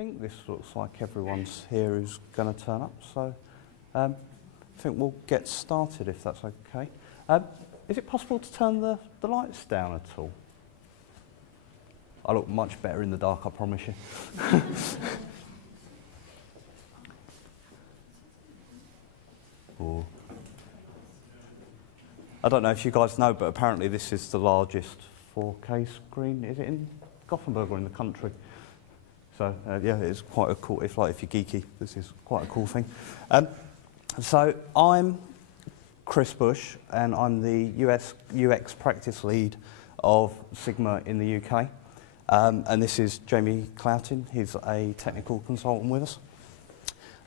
I think this looks like everyone's here who's going to turn up, so I think we'll get started if that's okay. Is it possible to turn the lights down at all? I look much better in the dark, I promise you. I don't know if you guys know, but apparently this is the largest 4K screen. Is it in Gothenburg or in the country? So yeah, it's quite a cool. If you're geeky, this is quite a cool thing. So I'm Chris Bush, and I'm the UX practice lead of Sigma in the UK. And this is Jamie Clouting. He's a technical consultant with us.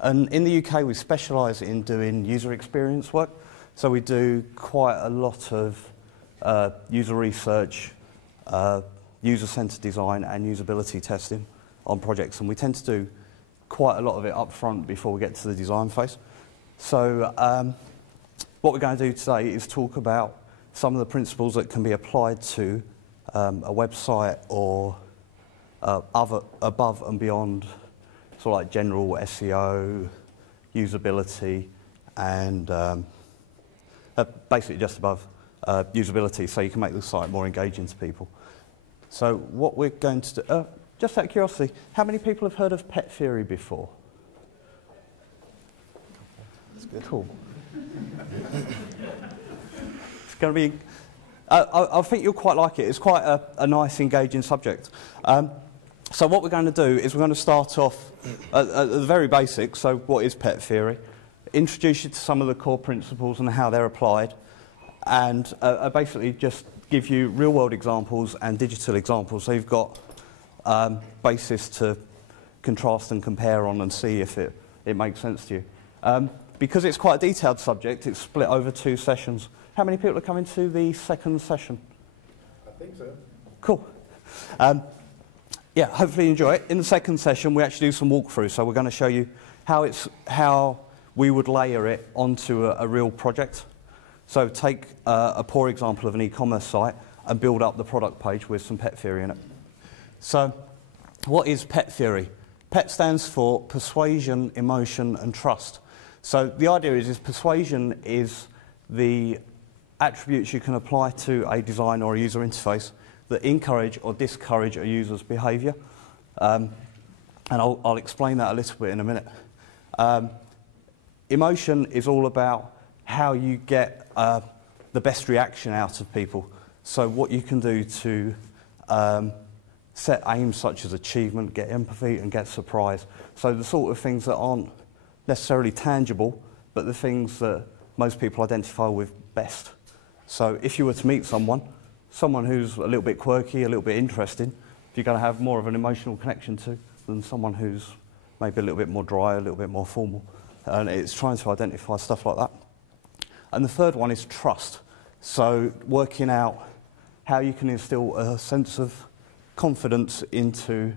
And in the UK, we specialise in doing user experience work. So we do quite a lot of user research, user-centred design, and usability testing on projects. And we tend to do quite a lot of it up front before we get to the design phase. So what we're going to do today is talk about some of the principles that can be applied to a website or above and beyond sort of like general SEO, usability, and basically just above usability, so you can make the site more engaging to people. So what we're going to do, just out of curiosity, how many people have heard of pet theory before? That's good. Cool. It's going to be, I think you'll quite like it. It's quite a nice, engaging subject. So what we're going to do is we're going to start off at the very basics. So what is pet theory? Introduce you to some of the core principles and how they're applied, and basically just give you real-world examples and digital examples. So you've got basis to contrast and compare on and see if it makes sense to you. Because it's quite a detailed subject, it's split over 2 sessions. How many people are coming to the second session? I think so. Cool. Yeah, hopefully you enjoy it. In the second session, we actually do some walkthroughs. So we're going to show you how we would layer it onto a real project. So take a poor example of an e-commerce site and build up the product page with some pet theory in it. So what is pet theory? PET stands for persuasion, emotion, and trust. So the idea is persuasion is the attributes you can apply to a design or a user interface that encourage or discourage a user's behaviour. And I'll explain that a little bit in a minute. Emotion is all about how you get the best reaction out of people. So what you can do to set aims such as achievement, get empathy, and get surprise. So the sort of things that aren't necessarily tangible, but the things that most people identify with best. So if you were to meet someone who's a little bit quirky, a little bit interesting, you're going to have more of an emotional connection to than someone who's maybe a little bit more dry, a little bit more formal. And it's trying to identify stuff like that. And the third one is trust. So working out how you can instill a sense of confidence into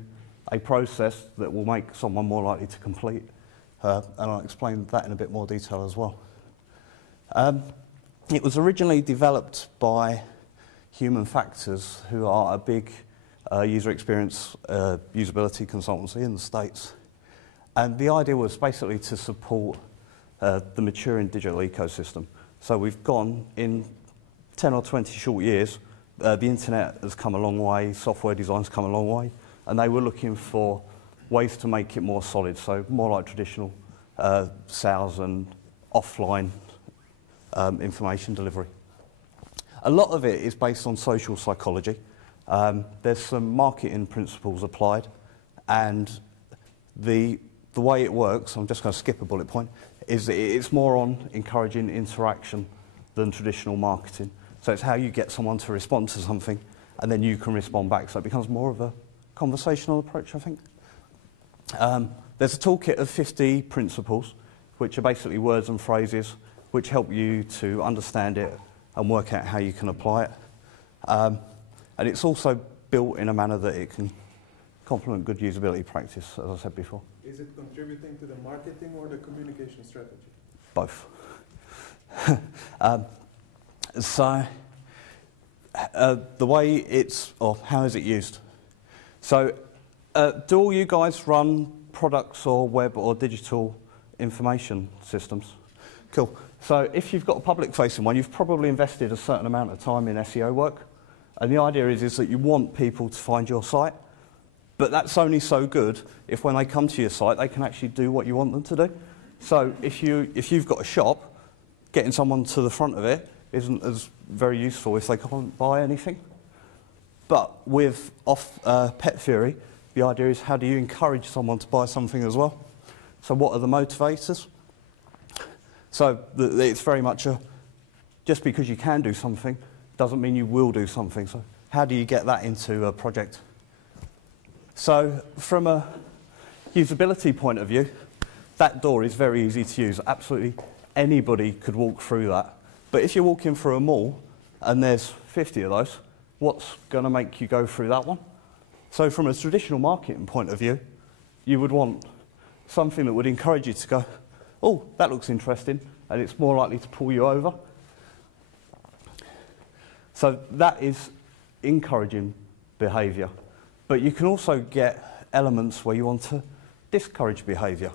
a process that will make someone more likely to complete. And I'll explain that in a bit more detail as well. It was originally developed by Human Factors, who are a big user experience usability consultancy in the States. And the idea was basically to support the maturing digital ecosystem. So we've gone in 10 or 20 short years, the internet has come a long way, software design's come a long way, and they were looking for ways to make it more solid, so more like traditional sales and offline information delivery. A lot of it is based on social psychology. There's some marketing principles applied, and the way it works, I'm just going to skip a bullet point, is that it's more on encouraging interaction than traditional marketing. So it's how you get someone to respond to something, and then you can respond back. So it becomes more of a conversational approach, I think. There's a toolkit of 50 principles, which are basically words and phrases, which help you to understand it and work out how you can apply it. And it's also built in a manner that it can complement good usability practice, as I said before. Is it contributing to the marketing or the communication strategy? Both. So the way it's, or how is it used? So Do all you guys run products or web or digital information systems? Cool. So if you've got a public-facing one, you've probably invested a certain amount of time in SEO work. And the idea is that you want people to find your site. But that's only so good if when they come to your site, they can actually do what you want them to do. So if you've got a shop, getting someone to the front of it isn't as very useful if they can't buy anything. But with Pet Theory, the idea is how do you encourage someone to buy something as well? So what are the motivators? So it's very much just because you can do something doesn't mean you will do something. So how do you get that into a project? So from a usability point of view, that door is very easy to use. Absolutely anybody could walk through that. But if you're walking through a mall and there's 50 of those, what's going to make you go through that one? So from a traditional marketing point of view, you would want something that would encourage you to go, oh, that looks interesting, and it's more likely to pull you over. So that is encouraging behaviour. But you can also get elements where you want to discourage behaviour.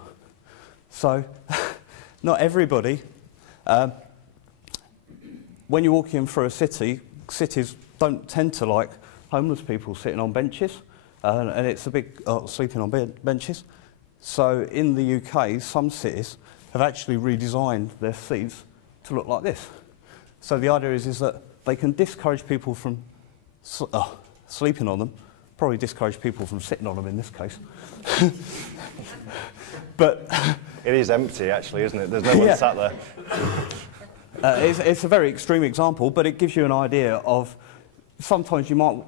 So not everybody, when you're walking through a city, cities don't tend to like homeless people sitting on benches, and it's a big sleeping on benches. So in the UK, some cities have actually redesigned their seats to look like this. So the idea is that they can discourage people from sleeping on them, probably discourage people from sitting on them in this case. But it is empty, actually, isn't it? There's no one sat there. It's a very extreme example, but it gives you an idea of sometimes you want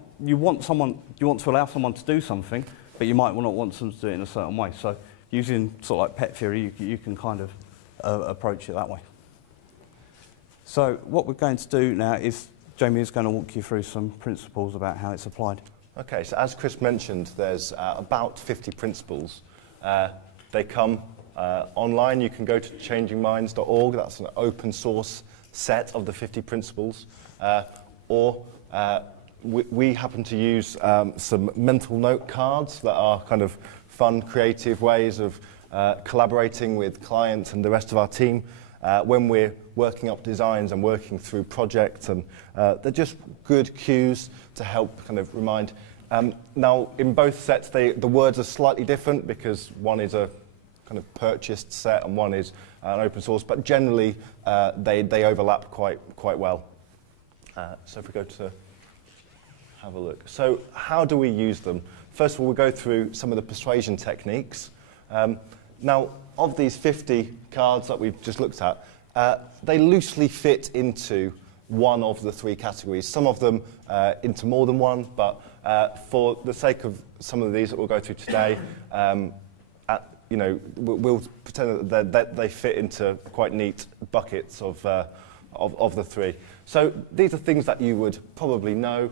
to allow someone to do something, but you might not want them to do it in a certain way. So using sort of like Pet Theory, you can kind of approach it that way. So what we're going to do now is Jamie is going to walk you through some principles about how it's applied. Okay, so as Chris mentioned, there's about 50 principles. They come online. You can go to changingminds.org. That's an open source set of the 50 principles. We happen to use some mental note cards that are kind of fun, creative ways of collaborating with clients and the rest of our team when we're working up designs and working through projects. And they're just good cues to help kind of remind. Now, in both sets, the words are slightly different because one is a kind of purchased set and one is an open source, but generally they overlap quite well. So if we go to have a look. So how do we use them? First of all, we'll go through some of the persuasion techniques. Now, of these 50 cards that we've just looked at, they loosely fit into one of the three categories. Some of them into more than one, but for the sake of some of these that we'll go through today, we'll pretend that they fit into quite neat buckets of the three. So these are things that you would probably know.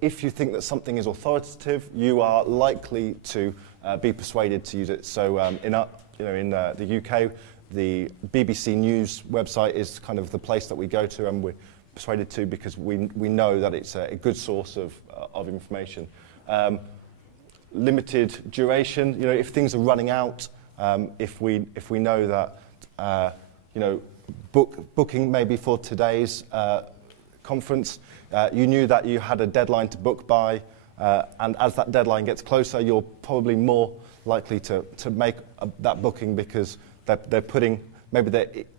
If you think that something is authoritative, you are likely to be persuaded to use it. So in the UK, the BBC News website is kind of the place that we go to, and we're persuaded to because we know that it's a good source of information. Limited duration. If things are running out, if we know that booking maybe for today's conference, you knew that you had a deadline to book by, and as that deadline gets closer, you're probably more likely to make that booking because they're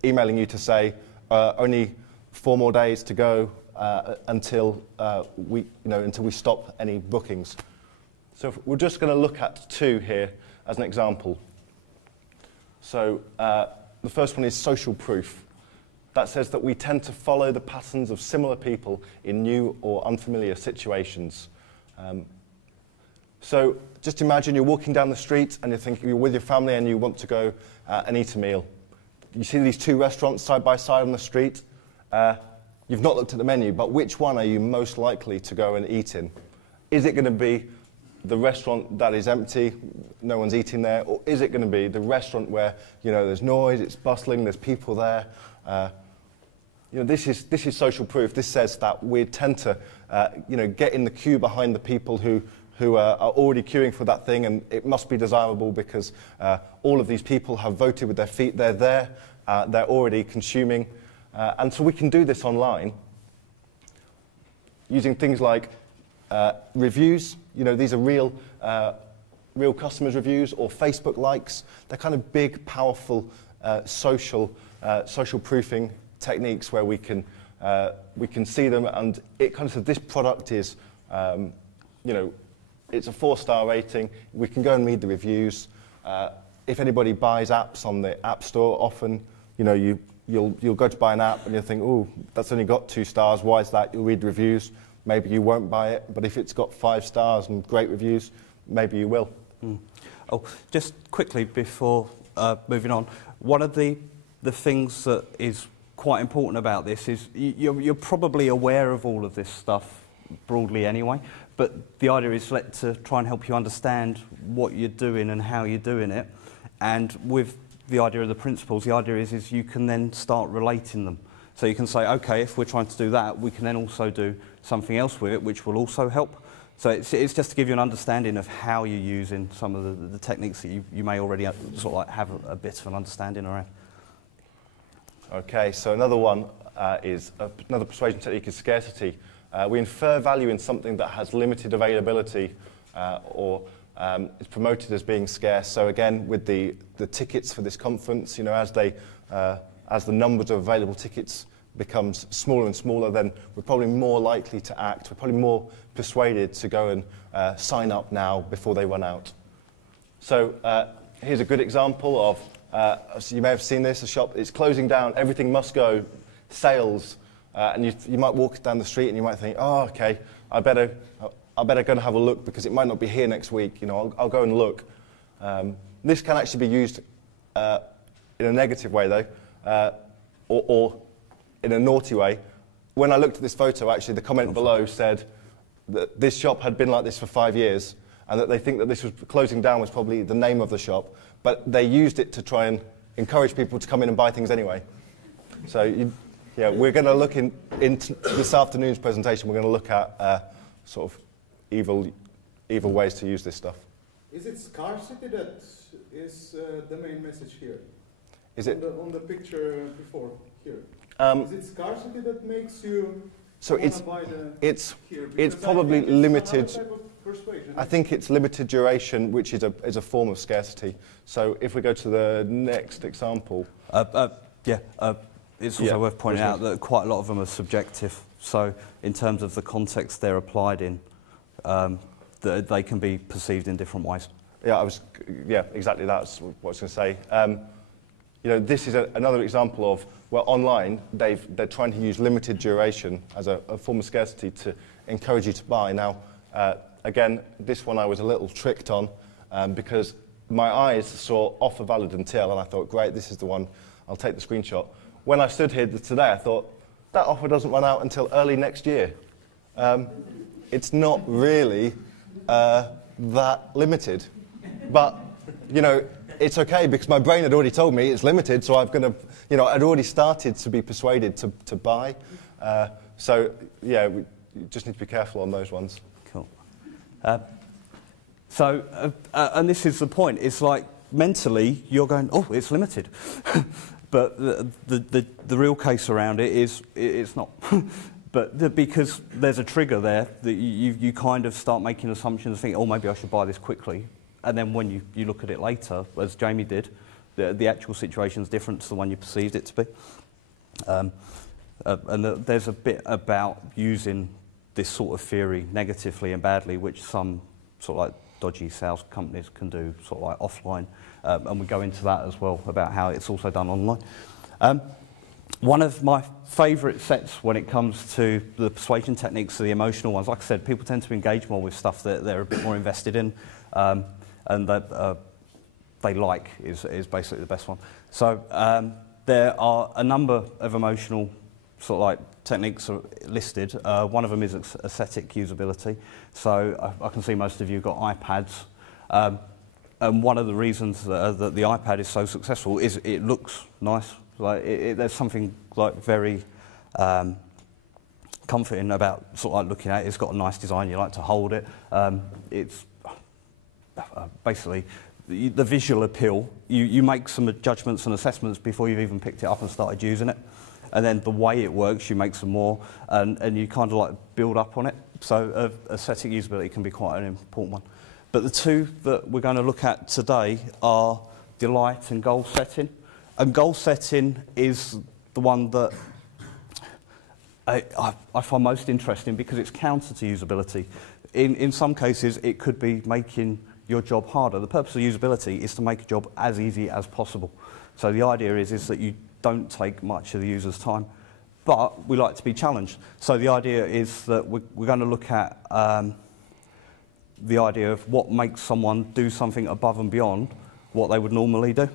emailing you to say only 4 more days to go until we stop any bookings. So we're just going to look at 2 here as an example. So the first one is social proof. That says that we tend to follow the patterns of similar people in new or unfamiliar situations. So just imagine you're walking down the street and you're with your family and you want to go and eat a meal. You see these 2 restaurants side by side on the street. You've not looked at the menu, but which one are you most likely to go and eat in? Is it going to be the restaurant that is empty, no one's eating there, or is it going to be the restaurant where there's noise, it's bustling, there's people there? This is social proof. This says that we tend to get in the queue behind the people who who are already queuing for that thing, and it must be desirable because all of these people have voted with their feet. They're there. They're already consuming. And so we can do this online using things like reviews. You know, these are real customers' reviews, or Facebook likes. They're kind of big, powerful social proofing techniques where we can see them, and it kind of says this product is, you know, it's a 4-star rating. We can go and read the reviews. If anybody buys apps on the App Store, often, you know, you'll go to buy an app and you'll think, oh, that's only got 2 stars. Why is that? You'll read the reviews. Maybe you won't buy it, but if it's got 5 stars and great reviews, maybe you will. Oh, just quickly before moving on, one of the things that is quite important about this is you're probably aware of all of this stuff broadly anyway, but the idea is to try and help you understand what you're doing and how you're doing it. And with the idea of the principles, the idea is you can then start relating them. So you can say, okay, if we're trying to do that, we can then also do something else with it, which will also help. So it's just to give you an understanding of how you're using some of the techniques that you may already sort of like have a bit of an understanding around. Okay, so another one is another persuasion technique is scarcity. We infer value in something that has limited availability or is promoted as being scarce. So again, with the tickets for this conference, you know, as the numbers of available tickets becomes smaller and smaller, then we're probably more likely to act. We're probably more persuaded to go and sign up now before they run out. So here's a good example of, so you may have seen this, a shop is closing down, everything must go, sales, and you might walk down the street and you might think, oh, okay, I better go and have a look because it might not be here next week. You know, I'll go and look. This can actually be used in a negative way, though, or in a naughty way. When I looked at this photo, actually, the comment below said that this shop had been like this for 5 years, and that they think that this was closing down was probably the name of the shop, but they used it to try and encourage people to come in and buy things anyway. So, yeah, we're going to look in this afternoon's presentation. We're going to look at sort of evil ways to use this stuff. Is it scarcity that is the main message here? Is it on the picture before here? Is it scarcity that makes you want to buy here? It's probably limited. Type of persuasion. I think it's limited duration, which is a form of scarcity. So if we go to the next example, it's also worth pointing out that quite a lot of them are subjective. So in terms of the context they're applied in, they can be perceived in different ways. Yeah, exactly. That's what I was going to say. You know, this is another example of where online they're trying to use limited duration as a form of scarcity to encourage you to buy. Now, again, this one I was a little tricked on because my eyes saw offer valid until, and I thought, great, this is the one. I'll take the screenshot. When I stood here today, I thought that offer doesn't run out until early next year. It's not really that limited, but you know. It's okay because my brain had already told me it's limited, so I'd already started to be persuaded to buy. So yeah, we just need to be careful on those ones. Cool. And this is the point. It's like mentally you're going, oh, it's limited, but the real case around it is it's not. But because there's a trigger there that you kind of start making assumptions and think, oh, maybe I should buy this quickly. And then when you look at it later, as Jamie did, the actual situation is different to the one you perceived it to be. And there's a bit about using this sort of theory negatively and badly, which some sort of like dodgy sales companies can do sort of like offline. And we go into that as well, about how it's also done online. One of my favourite sets when it comes to the persuasion techniques are the emotional ones. Like I said, people tend to engage more with stuff that they're a bit more invested in. And that they like is basically the best one. So there are a number of emotional sort of like techniques are listed. One of them is aesthetic usability. So I can see most of you have got iPads. And one of the reasons that the iPad is so successful is it looks nice. Like there's something like very comforting about sort of like looking at it. It's got a nice design, you like to hold it. It's basically the visual appeal. You make some judgments and assessments before you've even picked it up and started using it. And then the way it works, you make some more, and you kind of like build up on it. So aesthetic usability can be quite an important one. But the two that we're going to look at today are delight and goal setting. And goal setting is the one that I find most interesting because it's counter to usability. In some cases, it could be making your job harder. The purpose of usability is to make a job as easy as possible. So the idea is that you don't take much of the user's time, but we like to be challenged. So the idea is that we're going to look at the idea of what makes someone do something above and beyond what they would normally do.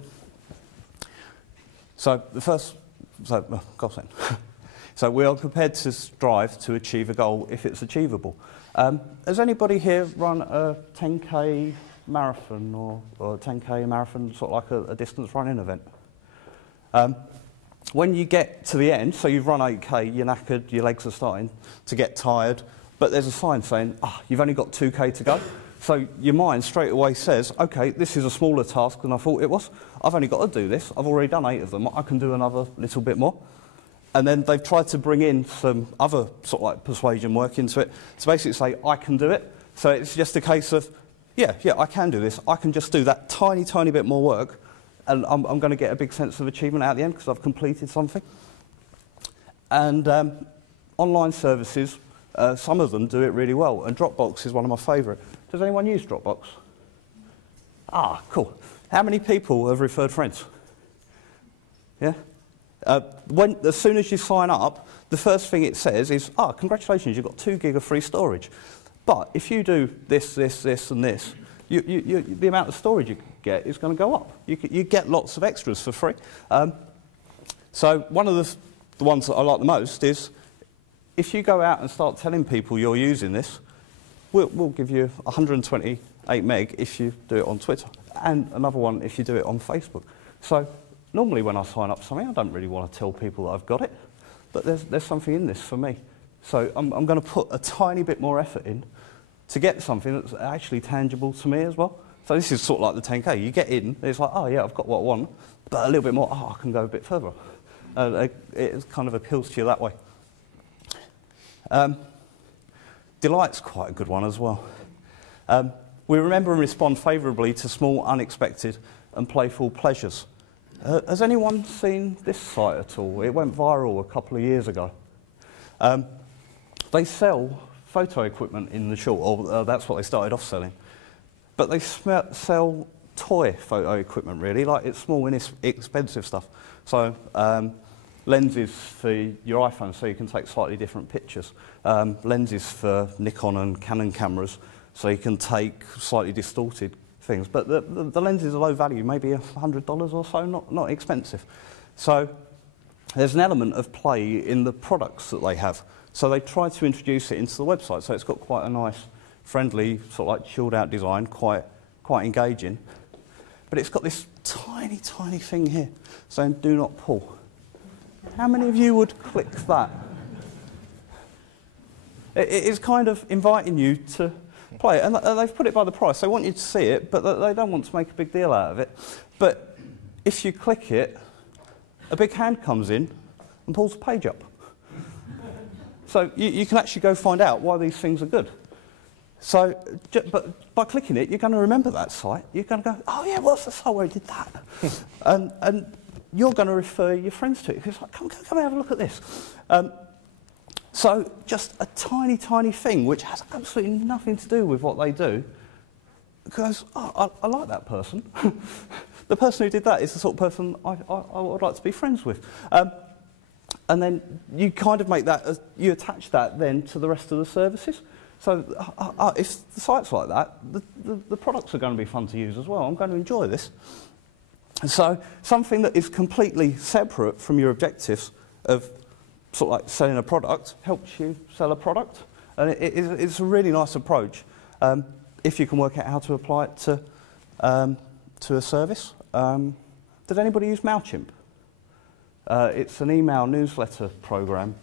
So the first, goal setting. So we are prepared to strive to achieve a goal if it's achievable. Has anybody here run a 10K marathon or a 10K marathon, sort of like a distance running event? When you get to the end, so you've run 8K, you're knackered, your legs are starting to get tired, but there's a sign saying, you've only got 2K to go. So your mind straight away says, okay, this is a smaller task than I thought it was. I've only got to do this. I've already done 8 of them. I can do another little bit more. And then they've tried to bring in some other sort of like persuasion work into it to basically say, I can do it. So it's just a case of, yeah, I can do this. I can just do that tiny, tiny bit more work, and I'm going to get a big sense of achievement at the end because I've completed something. And online services, some of them do it really well, and Dropbox is one of my favourite. Does anyone use Dropbox? Cool. How many people have referred friends? Yeah? As soon as you sign up, the first thing it says is, congratulations, you've got 2 gig of free storage. But if you do this, this, this, and this, the amount of storage you get is going to go up. You get lots of extras for free. So one of the ones that I like the most is, if you go out and start telling people you're using this, we'll give you 128 meg if you do it on Twitter, and another one if you do it on Facebook. So normally when I sign up for something, I don't really want to tell people that I've got it, but there's something in this for me. So I'm going to put a tiny bit more effort in to get something that's actually tangible to me as well. So this is sort of like the 10K. You get in, and it's like, oh yeah, I've got what I want, but a little bit more, I can go a bit further. It kind of appeals to you that way. Delight's quite a good one as well. We remember and respond favourably to small, unexpected and playful pleasures. Has anyone seen this site at all? It went viral a couple of years ago. They sell photo equipment in the short, or that's what they started off selling. But they sell toy photo equipment, really, like it's small, inexpensive stuff. So lenses for your iPhone, so you can take slightly different pictures. Lenses for Nikon and Canon cameras, so you can take slightly distorted things. But the lenses are low value, maybe $100 or so, not expensive. So there's an element of play in the products that they have. So they try to introduce it into the website, so it's got quite a nice, friendly, sort of like chilled out design, quite engaging. But it's got this tiny, tiny thing here saying do not pull. How many of you would click that? It is kind of inviting you to play it, and they've put it by the price. They want you to see it, but they don't want to make a big deal out of it. But if you click it, a big hand comes in and pulls the page up. So you can actually go find out why these things are good. So, but by clicking it, you're going to remember that site. You're going to go, oh yeah, what's the site where I did that? and you're going to refer your friends to it. It's like, come and have a look at this. So just a tiny, tiny thing which has absolutely nothing to do with what they do goes, oh, I like that person. The person who did that is the sort of person I would like to be friends with. And then you kind of make that, you attach that then to the rest of the services. So if the site's like that, the products are going to be fun to use as well. I'm going to enjoy this. And so something that is completely separate from your objectives of sort of like selling a product helps you sell a product. And it's a really nice approach if you can work out how to apply it to a service. Does anybody use MailChimp? It's an email newsletter program.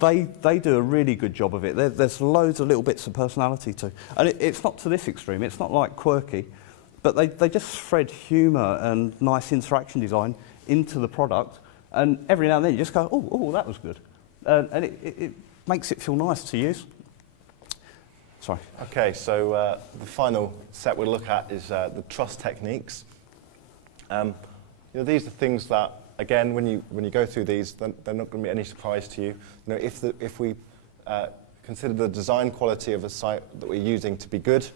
they do a really good job of it. There's loads of little bits of personality too. And it's not to this extreme, it's not like quirky, but they just thread humour and nice interaction design into the product, and every now and then you just go, oh, that was good. And it makes it feel nice to use. Sorry. Okay, so the final set we'll look at is the trust techniques. These are things that, again, when you go through these, they're not going to be any surprise to you. If we consider the design quality of a site that we're using to be good,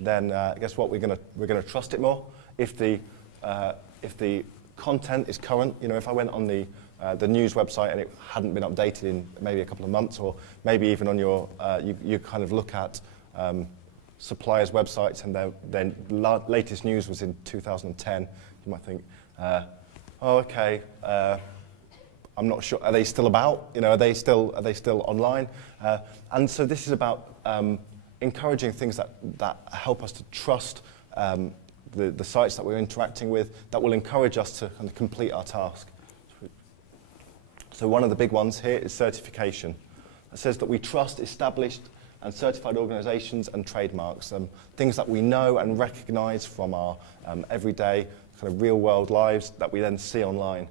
then guess what? We're going to trust it more. If the content is current, if I went on the news website and it hadn't been updated in maybe a couple of months, or maybe even on your you kind of look at suppliers' websites and their latest news was in 2010, you might think, oh, okay, I'm not sure. Are they still about? Are they still online? And so this is about encouraging things that help us to trust the sites that we're interacting with, that will encourage us to kind of complete our task. So one of the big ones here is certification. It says that we trust established and certified organisations and trademarks, things that we know and recognise from our everyday kind of real-world lives that we then see online.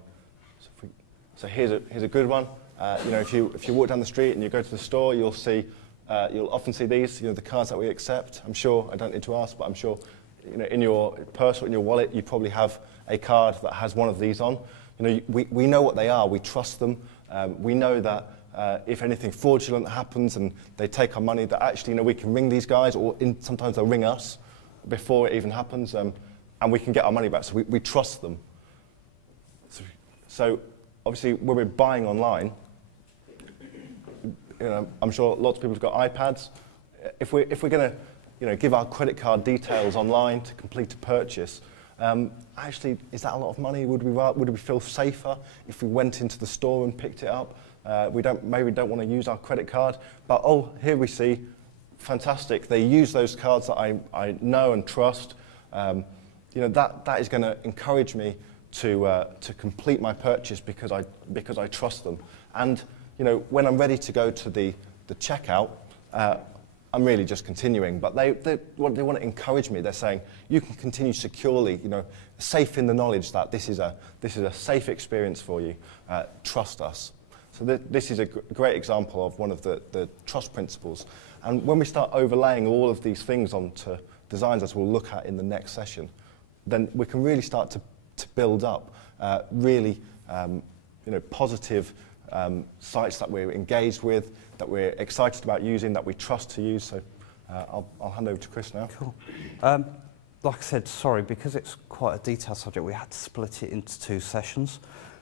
So here's a good one. If you walk down the street and you go to the store, you'll often see these, the cards that we accept. I'm sure, I don't need to ask, but I'm sure, in your purse or in your wallet, you probably have a card that has one of these on. We know what they are. We trust them. We know that if anything fraudulent happens and they take our money, that actually, we can ring these guys, or sometimes they'll ring us before it even happens, and we can get our money back. So we trust them. So obviously, when we're buying online, I'm sure lots of people have got iPads. If we're going to give our credit card details online to complete a purchase, actually, is that a lot of money? Would we feel safer if we went into the store and picked it up? Maybe we don't want to use our credit card, but here we see, fantastic. They use those cards that I know and trust. That is going to encourage me to complete my purchase because I trust them. And when I'm ready to go to the checkout, I'm really just continuing. But they want to encourage me. They're saying you can continue securely, safe in the knowledge that this is a safe experience for you. Trust us. So this is a great example of one of the trust principles. And when we start overlaying all of these things onto designs, as we'll look at in the next session, then we can really start to build up really positive sites that we're engaged with, that we're excited about using, that we trust to use. So I'll hand over to Chris now. Cool. Like I said, sorry, because it's quite a detailed subject, we had to split it into 2 sessions.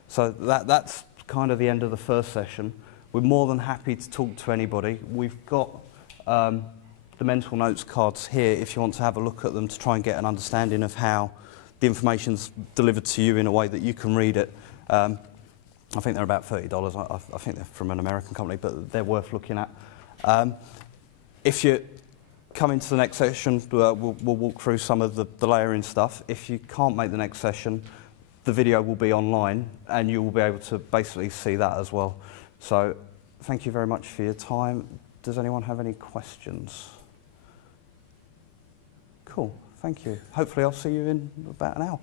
So that's kind of the end of the first session. We're more than happy to talk to anybody. We've got the mental notes cards here if you want to have a look at them to try and get an understanding of how the information's delivered to you in a way that you can read it. I think they're about $30. I think they're from an American company, but they're worth looking at. If you come into the next session, we'll walk through some of the layering stuff. If you can't make the next session, the video will be online, and you will be able to basically see that as well. So thank you very much for your time. Does anyone have any questions? Cool, thank you. Hopefully I'll see you in about an hour.